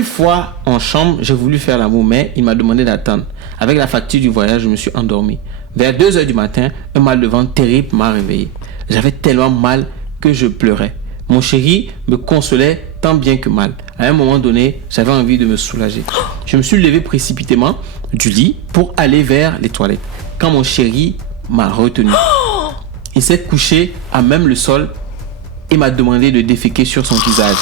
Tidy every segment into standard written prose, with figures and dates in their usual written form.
Une fois en chambre, j'ai voulu faire l'amour, mais il m'a demandé d'attendre. Avec la facture du voyage, je me suis endormi. Vers 2h du matin, un mal de ventre terrible m'a réveillé. J'avais tellement mal que je pleurais. Mon chéri me consolait tant bien que mal. À un moment donné, j'avais envie de me soulager. Je me suis levé précipitamment du lit pour aller vers les toilettes. Quand mon chéri m'a retenu, il s'est couché à même le sol et m'a demandé de déféquer sur son visage.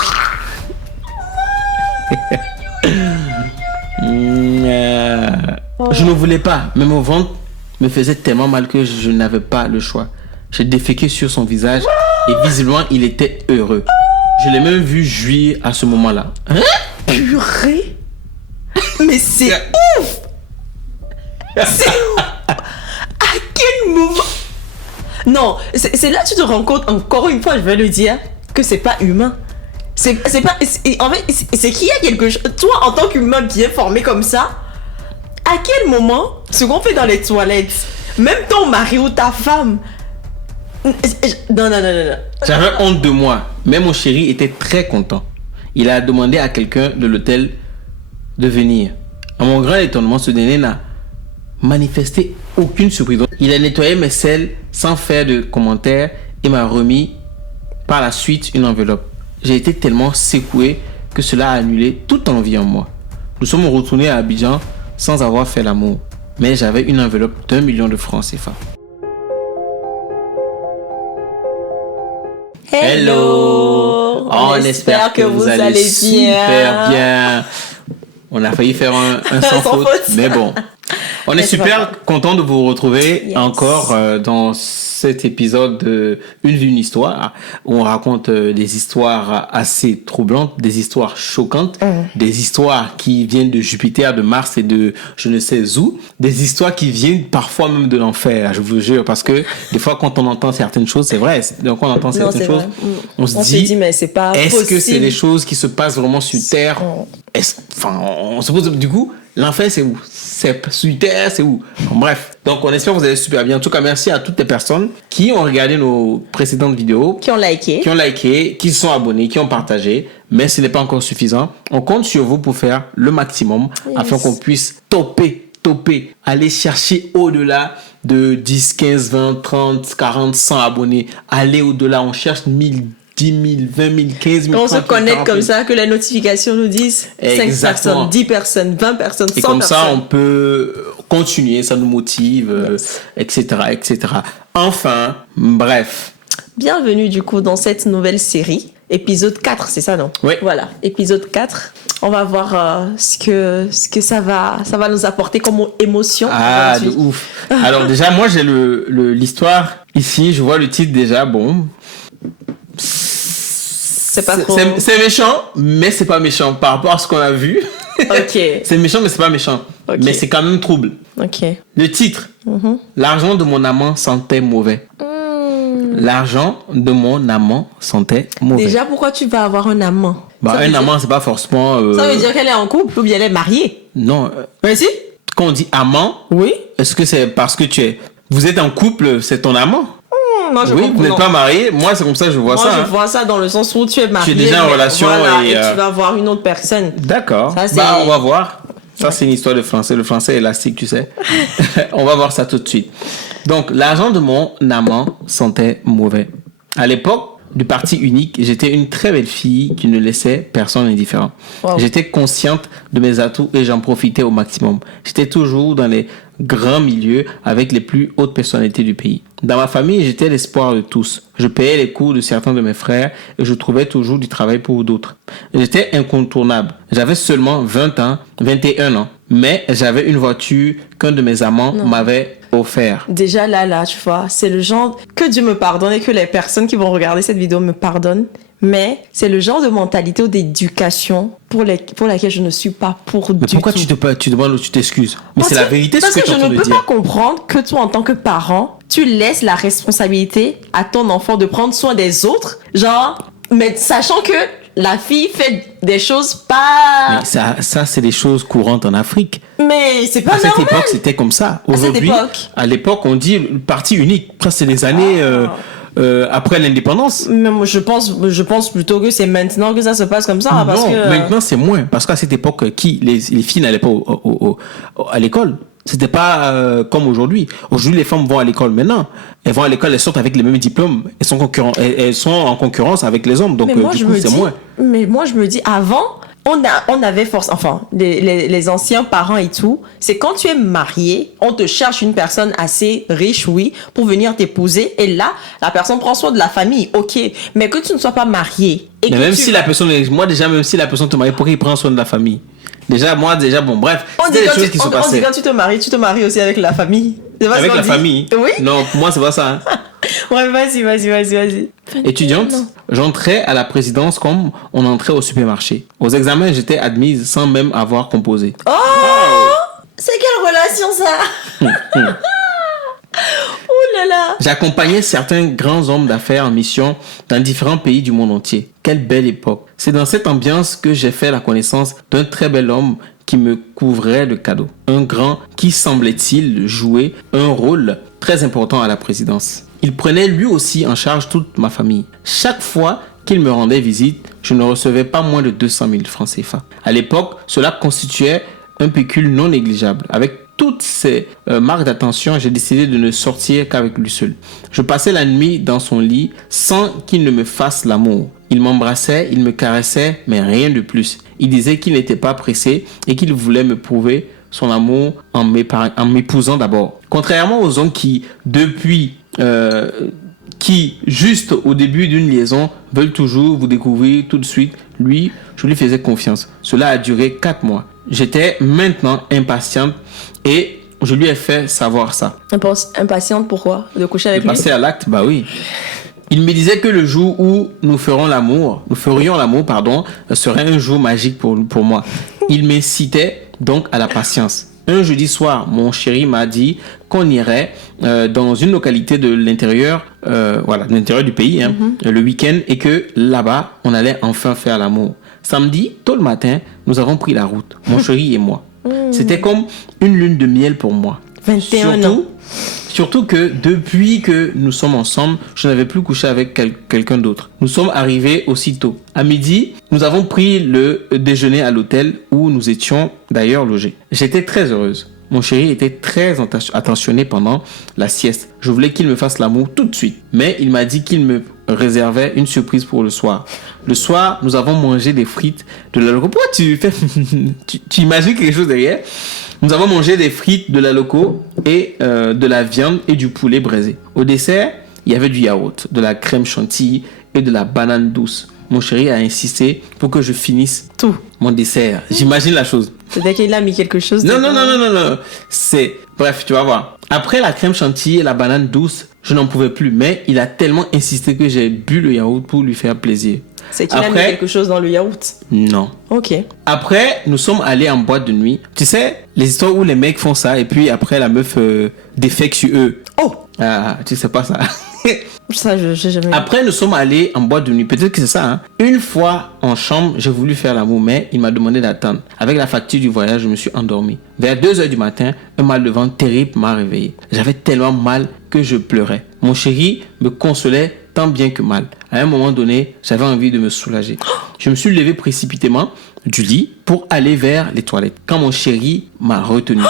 Je ne voulais pas, mais mon ventre me faisait tellement mal que je n'avais pas le choix. J'ai déféqué sur son visage et visiblement il était heureux. Je l'ai même vu jouir à ce moment-là. Hein? Purée. Mais c'est ouf. C'est ouf. À quel moment? Non, c'est là que tu te rends compte, encore une fois, je vais le dire, que c'est pas humain. C'est pas... En fait, c'est qu'il y a quelque chose... Toi, en tant qu'humain bien formé comme ça, à quel moment, ce qu'on fait dans les toilettes, même ton mari ou ta femme... Non. J'avais honte de moi, mais mon chéri était très content. Il a demandé à quelqu'un de l'hôtel de venir. À mon grand étonnement, ce dernier n'a manifesté aucune surprise. Il a nettoyé mes selles sans faire de commentaires et m'a remis par la suite une enveloppe. J'ai été tellement secoué que cela a annulé toute envie en moi. Nous sommes retournés à Abidjan sans avoir fait l'amour, mais j'avais une enveloppe d'1 million de francs CFA. Hello. On espère que vous allez super bien. On a failli faire un sans faute, mais bon. On est super content de vous retrouver encore dans cet épisode de Une histoire où on raconte des histoires assez troublantes, des histoires choquantes, des histoires qui viennent de Jupiter, de Mars et de je ne sais où, des histoires qui viennent parfois même de l'enfer, je vous jure, parce que des fois quand on entend certaines choses, c'est vrai, donc on entend certaines choses, on se dit mais c'est pas est-ce possible. que c'est des choses qui se passent vraiment sur Terre? Enfin, on se pose du coup, l'enfer c'est où? C'est sur Terre, c'est où? Bref, donc on espère que vous allez super bien. En tout cas, merci à toutes les personnes qui ont regardé nos précédentes vidéos, qui ont liké, qui se sont abonnés, qui ont partagé. Mais ce n'est pas encore suffisant. On compte sur vous pour faire le maximum afin qu'on puisse topper, aller chercher au-delà de 10, 15, 20, 30, 40, 100 abonnés. Aller au-delà, on cherche 1000, 10 000, 20 000, 15 000. On se connecte comme ça, que les notifications nous disent 5 personnes, 10 personnes, 20 personnes, 100 personnes. Et comme ça, on peut continuer, ça nous motive, etc., etc. Enfin, bref. Bienvenue du coup dans cette nouvelle série. Épisode 4, c'est ça, non? Oui. Voilà, épisode 4. On va voir ce que ça va nous apporter comme émotion. Ah, de ouf. Alors déjà, moi, j'ai l'histoire ici. Je vois le titre déjà. Bon... C'est pas trop... C'est méchant, mais c'est pas méchant par rapport à ce qu'on a vu. Ok. C'est méchant, mais c'est pas méchant. Okay. Mais c'est quand même trouble. Ok. Le titre. L'argent de mon amant sentait mauvais. L'argent de mon amant sentait mauvais. Déjà, pourquoi tu vas avoir un amant? Un amant, c'est pas forcément... Ça veut dire qu'elle est en couple ou bien elle est mariée? Non. Mais si. Quand on dit amant, oui. Est-ce que c'est parce que vous êtes en couple, c'est ton amant? Moi, je vous n'êtes pas marié. Moi, c'est comme ça que je vois ça. Moi, je vois ça dans le sens où tu es marié. Tu es déjà en relation et tu vas voir une autre personne. D'accord. On va voir. Ça, c'est une histoire de français. Le français est élastique, tu sais. On va voir ça tout de suite. Donc, l'argent de mon amant sentait mauvais. À l'époque du parti unique, j'étais une très belle fille qui ne laissait personne indifférent. Wow. J'étais consciente de mes atouts et j'en profitais au maximum. J'étais toujours dans les grands milieux avec les plus hautes personnalités du pays. Dans ma famille, j'étais l'espoir de tous. Je payais les cours de certains de mes frères et je trouvais toujours du travail pour d'autres. J'étais incontournable. J'avais seulement 21 ans, mais j'avais une voiture qu'un de mes amants m'avait offert. Déjà là, tu vois, c'est le genre que Dieu me pardonne et que les personnes qui vont regarder cette vidéo me pardonnent. Mais c'est le genre de mentalité ou d'éducation pour laquelle je ne suis pas pour du tout. Mais pourquoi tu demandes ou tu t'excuses? Mais c'est la vérité, ce que tu es en train de dire. Parce que je ne peux pas comprendre que toi, en tant que parent, tu laisses la responsabilité à ton enfant de prendre soin des autres. Genre, mais sachant que la fille fait des choses pas... Mais ça c'est des choses courantes en Afrique. Mais c'est pas normal. À cette époque, c'était comme ça. Aujourd'hui, à l'époque, on dit le parti unique. Ça, c'est les années... après l'indépendance. Mais moi, je pense plutôt que c'est maintenant que ça se passe comme ça. Parce Non, que, maintenant c'est moins. Parce qu'à cette époque, les filles n'allaient pas à l'école. C'était pas comme aujourd'hui. Aujourd'hui, les femmes vont à l'école maintenant. Elles vont à l'école, elles sortent avec les mêmes diplômes. Elles sont en concurrence avec les hommes. Donc, mais moi, du coup, c'est moins. Mais moi, je me dis, avant, on avait force, enfin, les anciens parents et tout, c'est quand tu es marié, on te cherche une personne assez riche, oui, pour venir t'épouser. Et là, la personne prend soin de la famille, ok. Mais que tu ne sois pas marié. Et Mais que même tu si la personne, moi déjà, même si la personne te marie, pourquoi il prend soin de la famille? Déjà, bon, bref, on dit, c'était des choses qui se on dit passaient. quand tu te maries aussi avec la famille. C'est pas Avec ce qu'on la dit. famille? Oui. Non, pour moi, c'est pas ça. Hein. Ouais, vas-y. Étudiante, j'entrais à la présidence comme on entrait au supermarché. Aux examens, j'étais admise sans même avoir composé. Oh, c'est quelle relation ça? Oh là là. J'accompagnais certains grands hommes d'affaires en mission dans différents pays du monde entier. Quelle belle époque. C'est dans cette ambiance que j'ai fait la connaissance d'un très bel homme qui me couvrait de cadeaux. Un grand qui semblait-il jouer un rôle très important à la présidence. Il prenait lui aussi en charge toute ma famille. Chaque fois qu'il me rendait visite, je ne recevais pas moins de 200 000 francs CFA. À l'époque, cela constituait un pécule non négligeable. Avec toutes ces marques d'attention, j'ai décidé de ne sortir qu'avec lui seul. Je passais la nuit dans son lit sans qu'il ne me fasse l'amour. Il m'embrassait, il me caressait, mais rien de plus. Il disait qu'il n'était pas pressé et qu'il voulait me prouver son amour en m'épousant d'abord. Contrairement aux hommes qui, juste au début d'une liaison, veulent toujours vous découvrir tout de suite, lui, je lui faisais confiance. Cela a duré 4 mois. J'étais maintenant impatiente et je lui ai fait savoir ça. Impatiente pourquoi? De coucher avec lui? Passer à l'acte, bah oui. Il me disait que le jour où nous ferions l'amour, serait un jour magique pour moi. Il m'incitait donc à la patience. Un jeudi soir, mon chéri m'a dit qu'on irait dans une localité de l'intérieur, de l'intérieur du pays, le week-end, et que là-bas, on allait enfin faire l'amour. Samedi, tôt le matin, nous avons pris la route, mon chéri et moi. C'était comme une lune de miel pour moi. 21 ans. Surtout que depuis que nous sommes ensemble, je n'avais plus couché avec quelqu'un d'autre. Nous sommes arrivés aussitôt. À midi, nous avons pris le déjeuner à l'hôtel où nous étions d'ailleurs logés. J'étais très heureuse. Mon chéri était très attentionné pendant la sieste. Je voulais qu'il me fasse l'amour tout de suite. Mais il m'a dit qu'il me réservait une surprise pour le soir. Le soir, nous avons mangé des frites de la loco. Pourquoi tu imagines quelque chose derrière? Nous avons mangé des frites de la loco et de la viande et du poulet braisé. Au dessert, il y avait du yaourt, de la crème chantilly et de la banane douce. Mon chéri a insisté pour que je finisse tout mon dessert. J'imagine la chose. C'est-à-dire qu'il a mis quelque chose. Non. Bref, tu vas voir. Après la crème chantilly et la banane douce, je n'en pouvais plus. Mais il a tellement insisté que j'ai bu le yaourt pour lui faire plaisir. C'est qu'il a mis quelque chose dans le yaourt? Non. Ok. Après, nous sommes allés en boîte de nuit. Tu sais, les histoires où les mecs font ça et puis après la meuf défèque sur eux. Oh! Ah, tu sais pas ça. Ça, j'ai jamais. Après, nous sommes allés en boîte de nuit. Peut-être que c'est ça. Hein. Une fois en chambre, j'ai voulu faire l'amour, mais il m'a demandé d'attendre. Avec la facture du voyage, je me suis endormi. Vers 2h du matin, un mal de ventre terrible m'a réveillé. J'avais tellement mal que je pleurais. Mon chéri me consolait tant bien que mal. À un moment donné, j'avais envie de me soulager. Je me suis levé précipitamment du lit pour aller vers les toilettes. Quand mon chéri m'a retenu,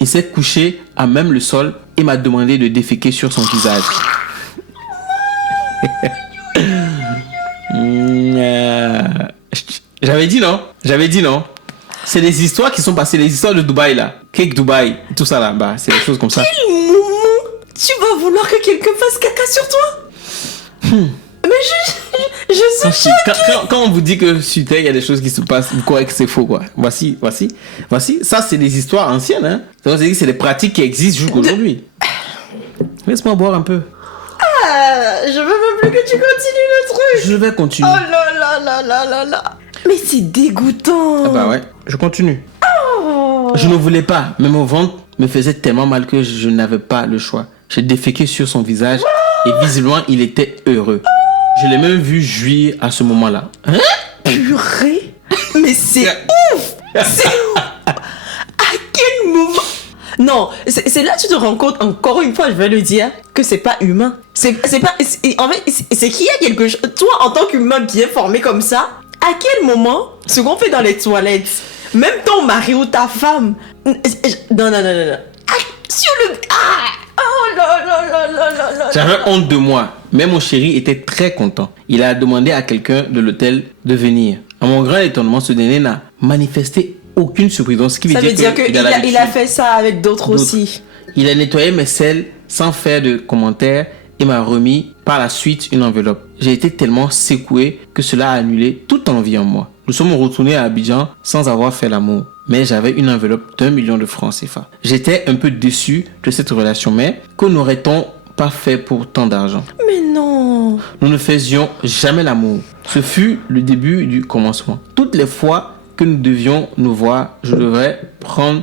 il s'est couché à même le sol et m'a demandé de déféquer sur son visage. J'avais dit non. C'est des histoires qui sont passées, les histoires de Dubaï là. Cake Dubaï, tout ça là, bah c'est des choses comme ça. Quel moment tu vas vouloir que quelqu'un fasse caca sur toi? Mais je suis choquée. Quand on vous dit que sur Terre il y a des choses qui se passent, vous croyez que c'est faux quoi. Voici. Ça c'est des histoires anciennes hein. C'est des pratiques qui existent jusqu'aujourd'hui. Laisse-moi boire un peu. Je veux même plus que tu continues le truc. Je vais continuer. Oh là. Mais c'est dégoûtant. Ah bah ouais, je continue. Oh. Je ne voulais pas, mais mon ventre me faisait tellement mal que je n'avais pas le choix. J'ai déféqué sur son visage et visiblement il était heureux. Je l'ai même vu jouir à ce moment-là. Hein? Purée. Mais c'est ouf. C'est ouf. À quel moment? Non, c'est là que tu te rends compte, encore une fois, je vais le dire, que c'est pas humain. En fait, c'est qu'il y a quelque chose. Toi, en tant qu'humain bien formé comme ça, à quel moment, ce qu'on fait dans les toilettes, même ton mari ou ta femme. Non. Ah, sur le. Ah! Oh là là là là là là. J'avais honte de moi, mais mon chéri était très content. Il a demandé à quelqu'un de l'hôtel de venir. À mon grand étonnement, ce dernier n'a manifesté aucune surprise. Donc, ce qui Ça veut dire qu'il a fait ça avec d'autres aussi. Il a nettoyé mes selles sans faire de commentaires et m'a remis par la suite une enveloppe. J'ai été tellement secoué que cela a annulé toute envie en moi. Nous sommes retournés à Abidjan sans avoir fait l'amour. Mais j'avais une enveloppe d'1 million de francs CFA. J'étais un peu déçu de cette relation, mais que n'aurait-on pas fait pour tant d'argent? Mais non. Nous ne faisions jamais l'amour. Ce fut le début du commencement. Toutes les fois que nous devions nous voir, je devrais prendre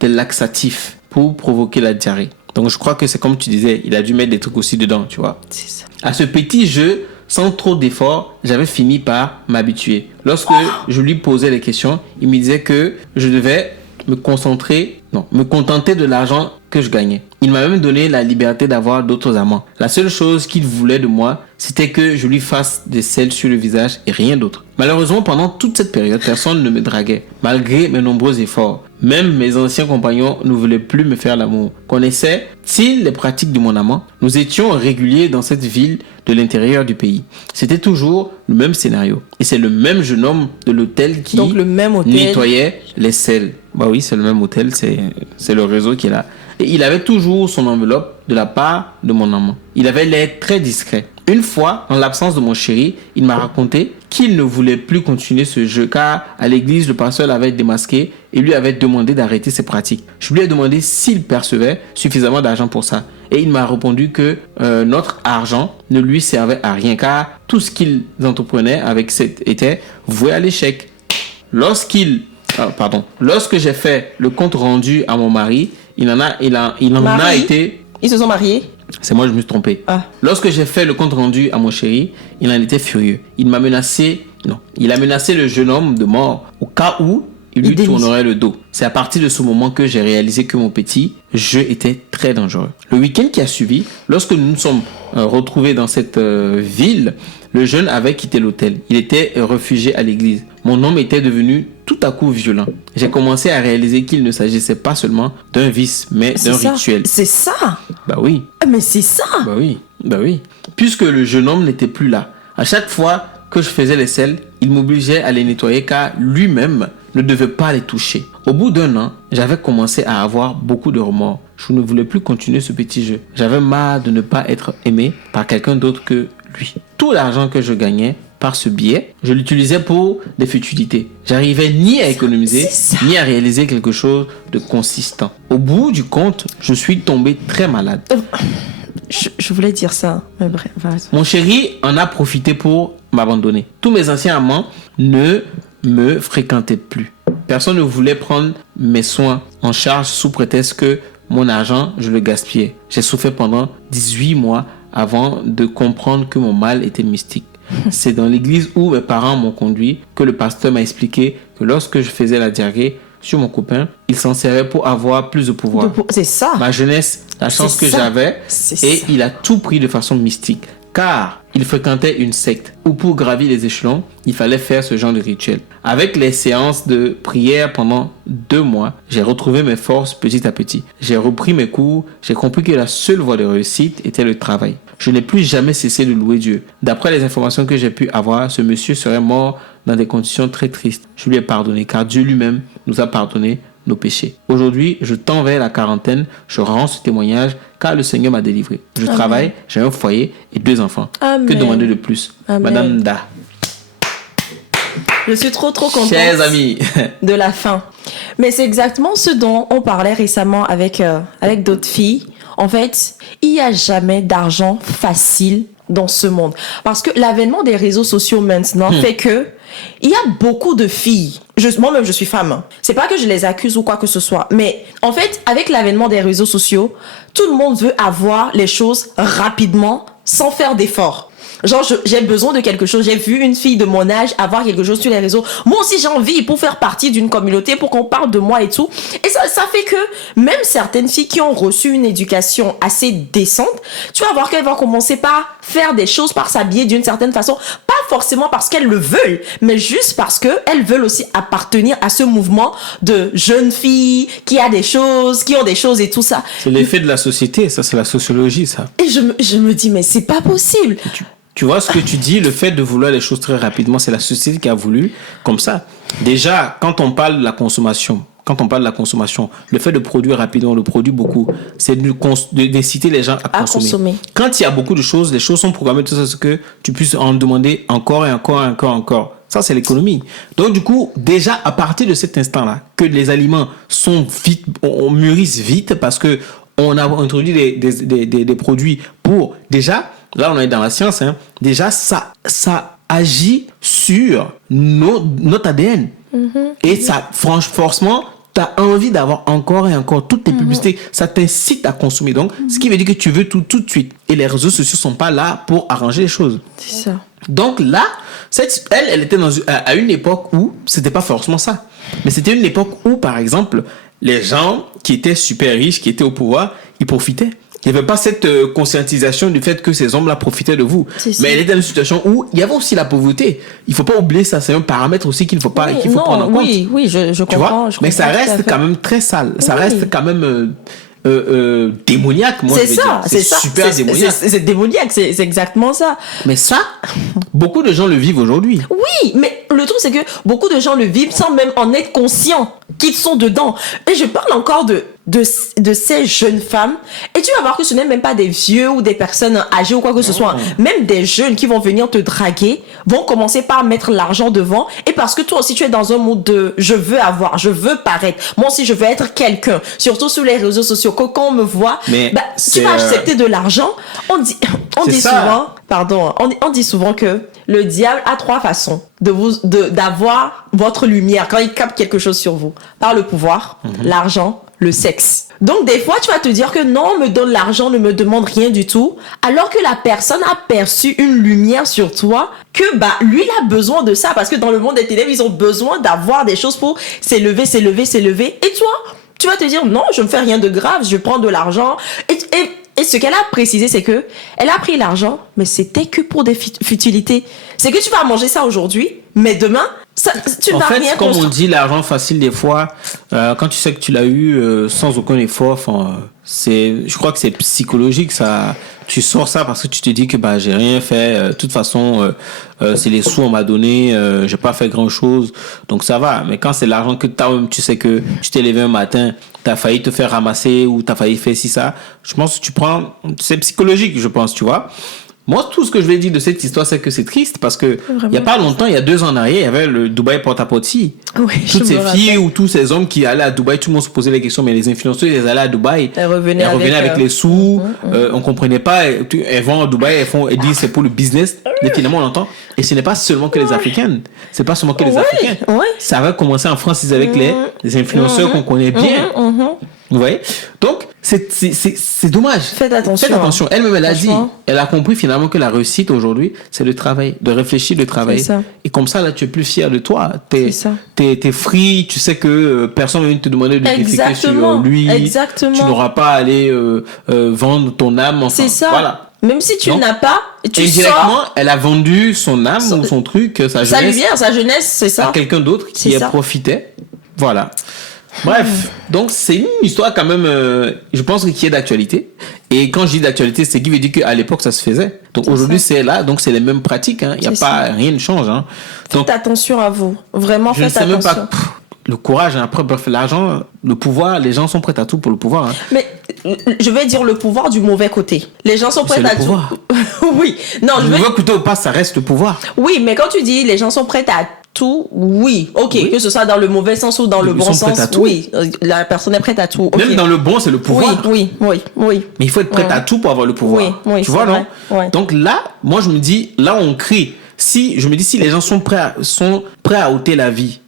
des laxatifs pour provoquer la diarrhée. Donc je crois que c'est comme tu disais, il a dû mettre des trucs aussi dedans, tu vois. C'est ça. À ce petit jeu, sans trop d'efforts, j'avais fini par m'habituer. Lorsque je lui posais des questions, il me disait que je devais me contenter de l'argent que je gagnais. Il m'a même donné la liberté d'avoir d'autres amants. La seule chose qu'il voulait de moi, c'était que je lui fasse des selles sur le visage et rien d'autre. Malheureusement, pendant toute cette période, personne ne me draguait, malgré mes nombreux efforts. Même mes anciens compagnons ne voulaient plus me faire l'amour. Connaissaient-ils les pratiques de mon amant? Nous étions réguliers dans cette ville de l'intérieur du pays. C'était toujours le même scénario. Et c'est le même jeune homme de l'hôtel qui Donc, le même hôtel. nettoyait les selles. Bah oui, c'est le même hôtel, c'est le réseau qui est là. Et il avait toujours son enveloppe de la part de mon amant. Il avait l'air très discret. Une fois, en l'absence de mon chéri, il m'a raconté qu'il ne voulait plus continuer ce jeu car à l'église, le pasteur l'avait démasqué et lui avait demandé d'arrêter ses pratiques. Je lui ai demandé s'il percevait suffisamment d'argent pour ça. Et il m'a répondu que notre argent ne lui servait à rien car tout ce qu'ils entreprenaient avec était voué à l'échec. Lorsque j'ai fait le compte rendu à mon mari, il en a été... Ils se sont mariés? C'est moi, je me suis trompé. Ah. Lorsque j'ai fait le compte rendu à mon chéri, il en était furieux. Il a menacé le jeune homme de mort au cas où il lui tournerait le dos. C'est à partir de ce moment que j'ai réalisé que mon petit jeu était très dangereux. Le week-end qui a suivi, lorsque nous nous sommes retrouvés dans cette ville, le jeune avait quitté l'hôtel. Il était réfugié à l'église. Mon homme était devenu tout à coup violent. J'ai commencé à réaliser qu'il ne s'agissait pas seulement d'un vice, mais d'un rituel. C'est ça. Bah oui. Mais c'est ça. Bah oui. Puisque le jeune homme n'était plus là. À chaque fois que je faisais les selles, il m'obligeait à les nettoyer car lui-même ne devait pas les toucher. Au bout d'un an, j'avais commencé à avoir beaucoup de remords. Je ne voulais plus continuer ce petit jeu. J'avais marre de ne pas être aimé par quelqu'un d'autre que lui. Tout l'argent que je gagnais par ce biais, je l'utilisais pour des futilités. J'arrivais ni à économiser, ni à réaliser quelque chose de consistant. Au bout du compte, je suis tombé très malade. Je voulais dire ça, mais bref. Mon chéri en a profité pour m'abandonner. Tous mes anciens amants ne me fréquentaient plus. Personne ne voulait prendre mes soins en charge sous prétexte que mon argent, je le gaspillais. J'ai souffert pendant 18 mois avant de comprendre que mon mal était mystique. C'est dans l'église où mes parents m'ont conduit que le pasteur m'a expliqué que lorsque je faisais la diarrhée sur mon copain, il s'en servait pour avoir plus de pouvoir. C'est ça. Ma jeunesse, la chance que j'avais, et il a tout pris de façon mystique. Car il fréquentait une secte où pour gravir les échelons, il fallait faire ce genre de rituel. Avec les séances de prière pendant 2 mois, j'ai retrouvé mes forces petit à petit. J'ai repris mes cours, j'ai compris que la seule voie de réussite était le travail. Je n'ai plus jamais cessé de louer Dieu. D'après les informations que j'ai pu avoir, ce monsieur serait mort dans des conditions très tristes. Je lui ai pardonné car Dieu lui-même nous a pardonné nos péchés. Aujourd'hui, je tends vers la quarantaine, je rends ce témoignage car le Seigneur m'a délivré. Je travaille, j'ai un foyer et 2 enfants. Amen. Que demander de plus? Amen. Madame Da. Je suis trop contente. Chers amis. De la fin. Mais c'est exactement ce dont on parlait récemment avec d'autres filles. En fait, il n'y a jamais d'argent facile dans ce monde. Parce que l'avènement des réseaux sociaux maintenant fait que il y a beaucoup de filles. Moi-même, je suis femme. C'est pas que je les accuse ou quoi que ce soit. Mais en fait, avec l'avènement des réseaux sociaux, tout le monde veut avoir les choses rapidement, sans faire d'efforts. Genre, j'ai besoin de quelque chose. J'ai vu une fille de mon âge avoir quelque chose sur les réseaux. Moi aussi, j'ai envie pour faire partie d'une communauté, pour qu'on parle de moi et tout. Et ça fait que même certaines filles qui ont reçu une éducation assez décente, tu vas voir qu'elles vont commencer par faire des choses, par s'habiller d'une certaine façon. Pas forcément parce qu'elles le veulent, mais juste parce qu'elles veulent aussi appartenir à ce mouvement de jeunes filles qui ont des choses et tout ça. C'est l'effet de la société, ça c'est la sociologie, ça. Et je me dis, mais c'est pas possible. Tu vois ce que tu dis, le fait de vouloir les choses très rapidement, c'est la société qui a voulu comme ça. Déjà, quand on parle de la consommation, le fait de produire rapidement, de produire beaucoup, c'est d'inciter les gens à consommer. Quand il y a beaucoup de choses, les choses sont programmées de sorte que tu puisses en demander encore et encore et encore et encore. Ça, c'est l'économie. Donc, du coup, déjà, à partir de cet instant-là, que les aliments sont vite, on mûrisse vite parce que on a introduit des produits pour, déjà, là, on est dans la science, hein, déjà, ça agit sur notre ADN. Et ça, forcément, tu as envie d'avoir encore et encore toutes tes publicités. Ça t'incite à consommer. Donc, ce qui veut dire que tu veux tout de suite. Et les réseaux sociaux ne sont pas là pour arranger les choses. C'est ça. Donc là, elle était à une époque où c'était pas forcément ça. Mais c'était une époque où, par exemple, les gens qui étaient super riches, qui étaient au pouvoir, ils profitaient. Il n'y avait pas cette conscientisation du fait que ces hommes-là profitaient de vous. Mais elle était dans une situation où il y avait aussi la pauvreté. Il ne faut pas oublier ça. C'est un paramètre aussi qu'il faut prendre en compte. Oui, je comprends. Mais ça reste quand même très sale. Ça reste quand même démoniaque. Moi, c'est super démoniaque. C'est démoniaque, c'est exactement ça. Mais ça, beaucoup de gens le vivent aujourd'hui. Oui, mais le truc, c'est que beaucoup de gens le vivent sans même en être conscients qu'ils sont dedans. Et je parle encore de ces jeunes femmes, et tu vas voir que ce n'est même pas des vieux ou des personnes âgées ou quoi que ce soit, même des jeunes qui vont venir te draguer vont commencer par mettre l'argent devant, et parce que toi aussi tu es dans un mode de je veux avoir, je veux paraître, moi aussi je veux être quelqu'un, surtout sur les réseaux sociaux, que quand on me voit, tu vas accepter de l'argent. On dit souvent que le diable a 3 façons d'avoir votre lumière quand il capte quelque chose sur vous: par le pouvoir, l'argent, le sexe. Donc des fois tu vas te dire que non, on me donne l'argent, ne me demande rien du tout, alors que la personne a perçu une lumière sur toi, que lui il a besoin de ça, parce que dans le monde des ténèbres ils ont besoin d'avoir des choses pour s'élever. Et toi, tu vas te dire non, je ne fais rien de grave, je prends de l'argent. Et ce qu'elle a précisé, c'est que elle a pris l'argent, mais c'était que pour des futilités. C'est que tu vas manger ça aujourd'hui, mais demain, tu ne vas rien construire. Comme on dit, l'argent facile, des fois, quand tu sais que tu l'as eu sans aucun effort, je crois que c'est psychologique, ça. Tu sors ça parce que tu te dis que j'ai rien fait. De toute façon, c'est les sous on m'a donné, j'ai pas fait grand chose, donc ça va. Mais quand c'est l'argent que tu sais que tu t'es levé un matin, t'as failli te faire ramasser ou t'as failli faire ça, je pense que c'est psychologique, je pense, tu vois. Moi, tout ce que je vais dire de cette histoire, c'est que c'est triste parce que il y a pas longtemps, il y a 2 ans en arrière, il y avait le Dubaï porte-à-pote. Toutes ces filles ou tous ces hommes qui allaient à Dubaï, tout le monde se posait les questions, mais les influenceuses, elles allaient à Dubaï, elles revenaient avec les sous, on comprenait pas, elles vont à Dubaï, elles disent c'est pour le business, mais finalement on entend, et ce n'est pas seulement que les Africaines, c'est pas seulement que les Africains, ça avait commencé en France avec les influenceurs qu'on connaît bien. Vous voyez? Donc, c'est dommage. Faites attention. Elle-même, elle a dit, elle a compris finalement que la réussite aujourd'hui, c'est de travailler, de réfléchir, de travailler. Et comme ça, là, tu es plus fier de toi. T'es free, tu sais que personne ne vient te demander de t'effiquer sur lui. Exactement. Tu n'auras pas à aller vendre ton âme. Enfin, c'est ça. Voilà. Même si tu n'as pas, tu indirectement, elle a vendu son âme ou son truc, sa jeunesse, c'est ça. À quelqu'un d'autre qui a profité. Voilà. Bref, donc c'est une histoire quand même, je pense qui est d'actualité. Et quand je dis d'actualité, c'est qui veut dire qu'à l'époque ça se faisait. Donc aujourd'hui c'est là, donc c'est les mêmes pratiques. Il n'y a pas rien ne change. Donc, faites attention à vous, vraiment faites attention. Je ne sais même pas le courage. Après, bref, l'argent, le pouvoir, les gens sont prêts à tout pour le pouvoir. Mais je vais dire le pouvoir du mauvais côté. Les gens sont prêts à tout. Oui, non, le mauvais côté ou pas, ça reste le pouvoir. Oui, mais quand tu dis les gens sont prêts à tout, oui, ok, que ce soit dans le mauvais sens ou dans le bon sens, oui, la personne est prête à tout. Même dans le bon, c'est le pouvoir. Oui. Mais il faut être prête à tout pour avoir le pouvoir. Oui, tu vois, non? Donc là, moi je me dis, là on crie. Si les gens sont prêts à ôter la vie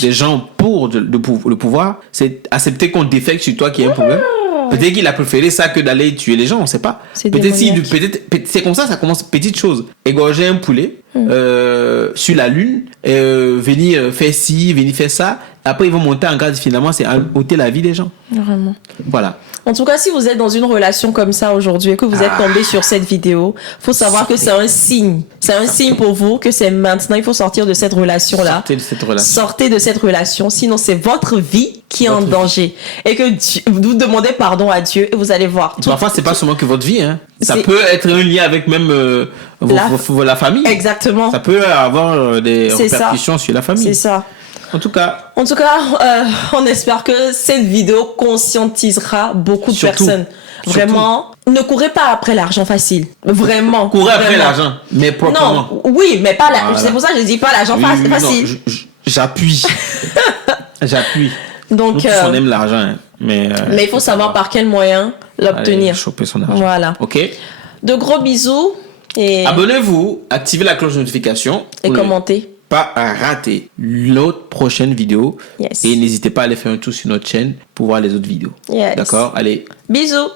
des gens pour le pouvoir, c'est accepter qu'on défecte sur toi qui est un problème. ouais. Peut-être qu'il a préféré ça que d'aller tuer les gens, on sait pas. C'est Peut-être démoniaque. c'est comme ça commence petite chose. Égorger un poulet sur la lune, venir faire ci, venir faire ça. Après, ils vont monter en grade. Finalement, c'est ôter la vie des gens. Vraiment. Voilà. En tout cas, si vous êtes dans une relation comme ça aujourd'hui et que vous êtes tombé sur cette vidéo, faut savoir que c'est un signe. C'est un signe pour vous que c'est maintenant, il faut sortir de cette relation-là. Sortez de cette relation. Sortez de cette relation, sinon c'est votre vie qui est en Votre danger. Et que vous demandez pardon à Dieu et vous allez voir. Parfois, c'est pas seulement que votre vie. Hein. Ça C'est- peut être un lien avec même la famille. Exactement. Ça peut avoir des C'est ça. répercussions sur la famille. C'est ça. En tout cas, On espère que cette vidéo conscientisera beaucoup de Surtout. personnes. Vraiment, ne courez pas après l'argent facile. Vraiment. courez après vraiment. l'argent, mais proprement. Non, oui, mais pas Voilà. c'est pour ça que je dis pas l'argent Oui, oui, non, facile. j'appuie. J'appuie. Donc, Nous tous, on aime l'argent. Hein. Mais il faut savoir par quel moyen aller l'obtenir. choper son argent. Voilà. Ok. De gros bisous et Abonnez-vous, activez la cloche de notification. pour ne commentez. pas rater l'autre prochaine vidéo. Yes. Et n'hésitez pas à aller faire un tour sur notre chaîne pour voir les autres vidéos. Yes. D'accord? Allez. Bisous.